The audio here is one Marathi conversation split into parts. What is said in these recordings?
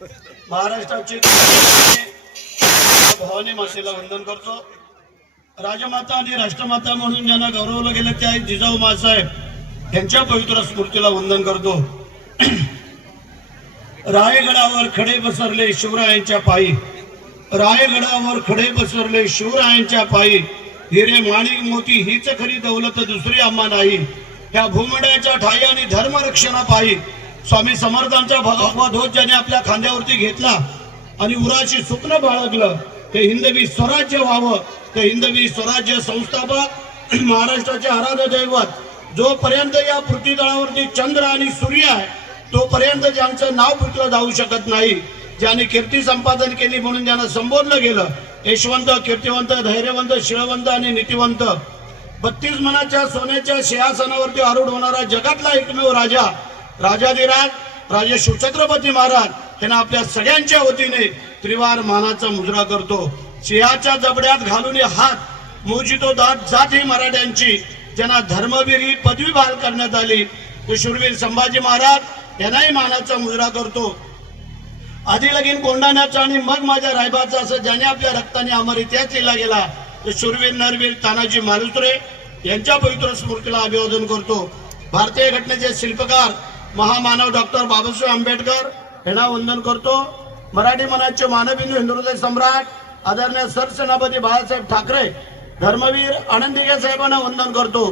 महाराष्ट्राची भवानी मातेला वंदन करतो। राजमाता आणि राष्ट्रमाता म्हणून ज्यांना गौरवलं गेलं त्या जिजाऊ मासाहेब यांच्या पवित्र स्मृतीला वंदन करतो। रायगडावर खडे बसरले शिवरायांच्या पायी, रायगडावर खडे बसरले शिवरायांच्या पायी, हिरे माणिक मोती हीच खरी दौलत दुसरी आम्हा नाही। त्या भूमंडळाच्या ठाई आणि धर्मरक्षणा पायी स्वामी समर्थांचा भगवा ध्वज ज्याने आपल्या खांद्यावरती घेतला आणि उराशी स्वप्न बाळगलं ते हिंदवी स्वराज्य व्हावं, ते हिंदवी स्वराज्य संस्थापक महाराष्ट्राचे आराध्य दैवत जोपर्यंत या पृथ्वीतळावरती चंद्र आणि सूर्य आहे तोपर्यंत ज्यांचं नाव पुटलं जाऊ शकत नाही, ज्याने कीर्ती संपादन केली म्हणून ज्यांना संबोधलं गेलं यशवंत, कीर्तिवंत, धैर्यवंत, शिळवंत आणि नीतिवंत, 32 मनाच्या सोन्याच्या सिंहासनावरती आरूढ होणारा जगातला एकमेव राजा, राजाधिराज राजे शिवछत्रपती महाराज यांना आपल्या सगळ्यांच्या वतीने त्रिवार मानाचा मुजरा करतो। सिंहाच्या जबड्यात घालून हात मोजितो दात जात ही मराठ्यांची ज्यांना धर्मवीर ही पदवी बहाल करण्यात आली ते शूरवीर संभाजी महाराज यांनाही मानाचा मुजरा करतो। आधी लगीन कोंडाण्याचा आणि मग माझ्या रायबाचा असं ज्याने आपल्या रक्ताने अमर इतिहास लिहिला गेला ते शूरवीर नरवीर तानाजी मालुसरे यांच्या पवित्र स्मृतीला अभिवादन करतो। भारतीय घटनेचे शिल्पकार महामानव डॉक्टर बाबासाहेब आंबेडकर यांना वंदन करतो। मराठी मनाचे मानबिंदू हिंदुहृदय सम्राट आदरणीय सरसेनापती बाळासाहेब ठाकरे धर्मवीर आनंदीगे साहेबांना वंदन करतो।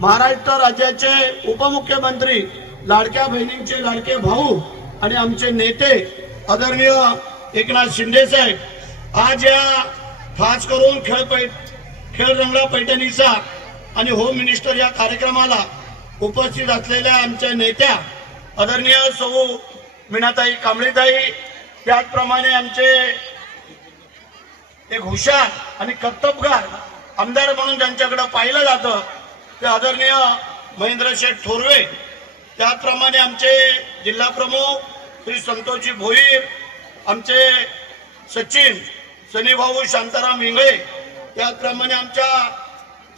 महाराष्ट्र राज्याचे उपमुख्यमंत्री लाडक्या बहिणींचे लाडके भाऊ आणि आमचे नेते आदरणीय एकनाथ शिंदे साहेब आज या खास करून खेळ रंगला पैठणीचा आणि होम मिनिस्टर या कार्यक्रमाला उपस्थित असलेल्या आमच्या नेत्या आदरणीय सौ मीनाताई कांबळीताई, त्याचप्रमाणे आमचे एक हुशार आणि कर्तबगार आमदार म्हणून ज्यांच्याकडे पाहिलं जातं ते आदरणीय महेंद्र शेठ थोरवे, त्याचप्रमाणे आमचे जिल्हा प्रमुख श्री संतोषजी भोईर, आमचे सचिन सनीभाऊ शांताराम इंगळे, त्याचप्रमाणे आमच्या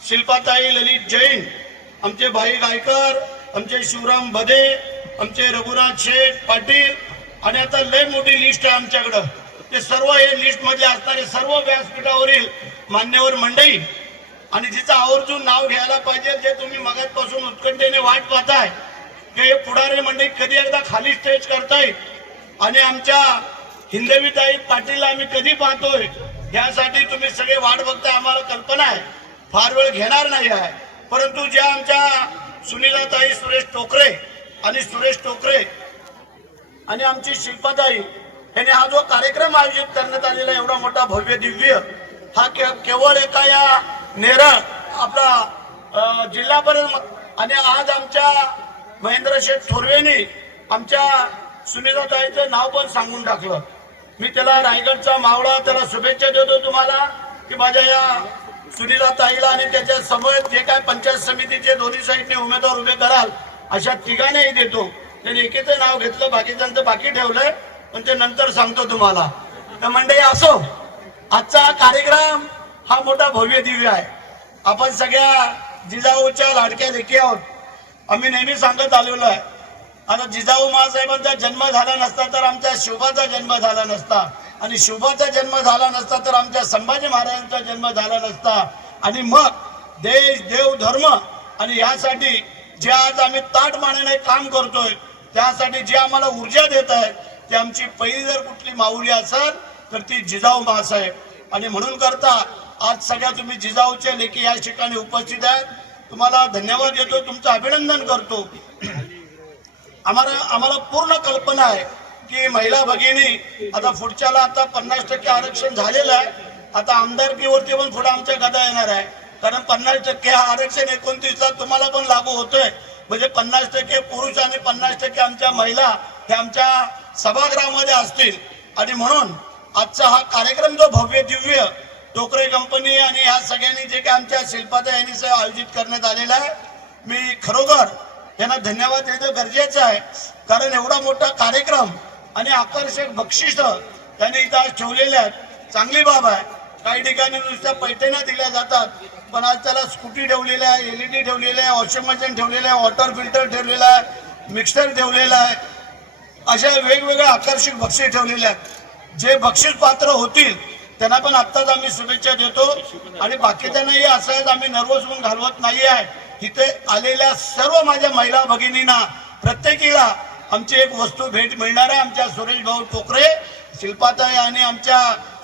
शिल्पाताई ललित जैन, आमचे भाई गायकर, आमचे शिवराम बदे, आमचे रघुनाथ शेठ पाटील आणि आता लय मोठी लिस्ट आहे आमच्याकडं। ते सर्व हे लिस्ट मध्ये असणारे सर्व व्यासपीठावरील मान्यवर मंडळी आणि जिचं आवर्जून नाव घ्यायला पाहिजे जे तुम्ही मगाचपासून उत्कंठेने वाट पाहताय की पुढारी मंडळी कधी एकदा खाली स्टेज करतायत आणि आमच्या हिंदवीताई पाटील आम्ही कधी पाहतोय यासाठी तुम्ही सगळे वाट बघताय। आम्हाला कल्पना आहे फार वेळ घेणार नाही आहे, परंतु ज्या आमच्या सुनीलाताई सुरेश टोकरे आणि आमची शिल्पाताई यांनी हा जो कार्यक्रम आयोजित करण्यात आलेला एवढा मोठा भव्य दिव्य हा केवळ एका या नेरळ आपला जिल्ह्यापर्यंत आणि आज आमच्या महेंद्र शेठ थोरवेनी आमच्या सुनीलाताईचं नाव पण सांगून टाकलं। मी त्याला रायगडचा मावळा त्याला शुभेच्छा देतो तुम्हाला की माझ्या या सुनीलाताईला आणि त्याच्या समोर जे काय पंचायत समितीचे दोन्ही साईडने उमेदवार उभे कराल अशा ठिकाणीही देतो। त्यांनी एकेचं नाव घेतलं, बाकीच्यांचं बाकी ठेवलंय पण ते नंतर सांगतो तुम्हाला। तर मंडळी असो, आजचा कार्यक्रम हा मोठा भव्य दिव्य आहे। आपण सगळ्या जिजाऊच्या लाडक्या लेकी आहोत। आम्ही नेहमी सांगत आलेलो आहे आता जिजाऊ महासाहेबांचा जन्म झाला नसता तर आमच्या शिवबाचा जन्म झाला नसता आणि शिवबाचा जन्म झाला नसता तर आमच्या संभाजी महाराजांचा जन्म झाला नसता आणि मग देश देव धर्म आणि यासाठी जे आज आम्ही ताट मानेने काम करतोय त्यासाठी जे आम्हाला ऊर्जा देत आहेत ती आमची पहिली जर कुठली माऊली असेल तर ती जिजाऊ महासाहेब। आणि म्हणून करता आज सगळ्या तुम्ही जिजाऊच्या लेखी या ठिकाणी उपस्थित आहेत, तुम्हाला धन्यवाद देतो, तुमचं अभिनंदन करतो। आम्हाला पूर्ण कल्पना आहे की महिला भगिनी आता पुढच्याला आता 50% आरक्षण झालेलं आहे। आता आमदारकीवरती पण पुढे आमच्या गदा येणार आहे कारण 50% हा आरक्षण 29ला तुम्हाला पण लागू होतोय म्हणजे 50% पुरुष आणि 50% आमच्या महिला हे आमच्या सभागृहामध्ये असतील। आणि म्हणून आजचा हा कार्यक्रम जो भव्य दिव्य टोकरे कंपनी आणि ह्या सगळ्यांनी जे काय आमच्या शिल्पाताई यांनी आयोजित करण्यात आलेला आहे मी खरोखर यांना धन्यवाद देणं गरजेचं आहे कारण एवढा मोठा कार्यक्रम आणि आकर्षक बक्षीस त्यांनी इथं आज ठेवलेले आहेत। चांगली बाब आहे। काही ठिकाणी नुसत्या पैठण्या दिल्या जातात पण आज त्याला स्कूटी ठेवलेली आहे, LED ठेवलेली आहे, वॉशिंग मशीन ठेवलेलं आहे, वॉटर फिल्टर ठेवलेला आहे, मिक्सर ठेवलेला आहे अशा वेगवेगळ्या आकर्षक बक्षीस ठेवलेले आहेत. जे बक्षीस पात्र होतील त्यांना पण आत्ताच आम्ही शुभेच्छा देतो आणि बाकीच्यांनाही असं आम्ही नर्वस होऊन घालवत नाही आहे. तिथे आलेल्या सर्व माझ्या महिला भगिनींना प्रत्येकीला आमची एक वस्तू भेट मिळणार आहे. आमच्या सुरेश भाऊ टोकरे, शिल्पाताई आणि आमच्या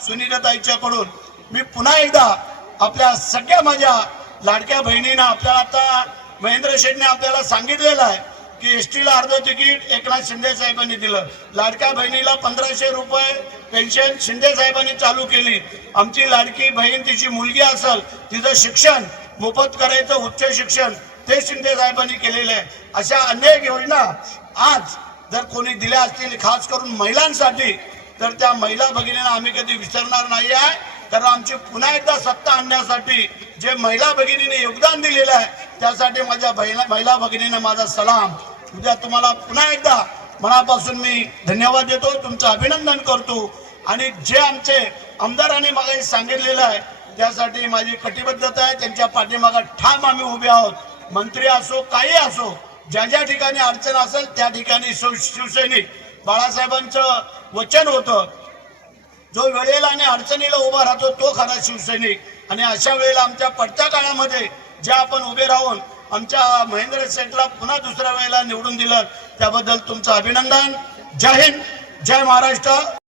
सुनीताताईच्याकडून मी पुन्हा एकदा आपल्या सगळ्या माझ्या लाडक्या बहिणींना, आपल्याला आता महेंद्र शेठने आपल्याला सांगितलेलं आहे की एसटीला अर्ध तिकीट एकनाथ शिंदे साहेबांनी दिलं, लाडक्या बहिणीला 1500 रुपये पेन्शन शिंदे साहेबांनी चालू केली. आमची लाडकी बहीण, तिची मुलगी असेल, तिचं शिक्षण मोफत करायचं, उच्च शिक्षण ते शिंदे साहेबांनी केलेलं आहे. अशा अनेक योजना आज जर कोणी दिल्या असतील खास करून महिलांसाठी, तर त्या महिला भगिनींना आम्ही कधी विसरणार नाही आहे. तर आमची पुन्हा एकदा सत्ता आणण्यासाठी जे महिला भगिनीने योगदान दिलेलं आहे त्यासाठी माझ्या महिला भगिनींना माझा सलाम. उद्या तुम्हाला पुन्हा एकदा मनापासून मी धन्यवाद देतो, तुमचं अभिनंदन करतो. आणि जे आमचे आमदारांनी मला सांगितलेलं आहे त्यासाठी माझी कटिबद्धता आहे. त्यांच्या पाठीमागे ठाम आम्ही उभे आहोत. मंत्री असो, काही असो, ज्या ज्या ठिकाणी अडचण असेल त्या ठिकाणी शिवसैनिक बाळासाहेबांचं वचन होतं, जो वेळेला आणि अडचणीला उभा राहतो तो खरा शिवसैनिक. आणि अशा वेळेला आमच्या पडत्या काळामध्ये ज्या आपण उभे राहून आमच्या महेंद्र शेठला पुन्हा दुसऱ्या वेळेला निवडून दिलं त्याबद्दल तुमचं अभिनंदन. जय हिंद, जय महाराष्ट्र.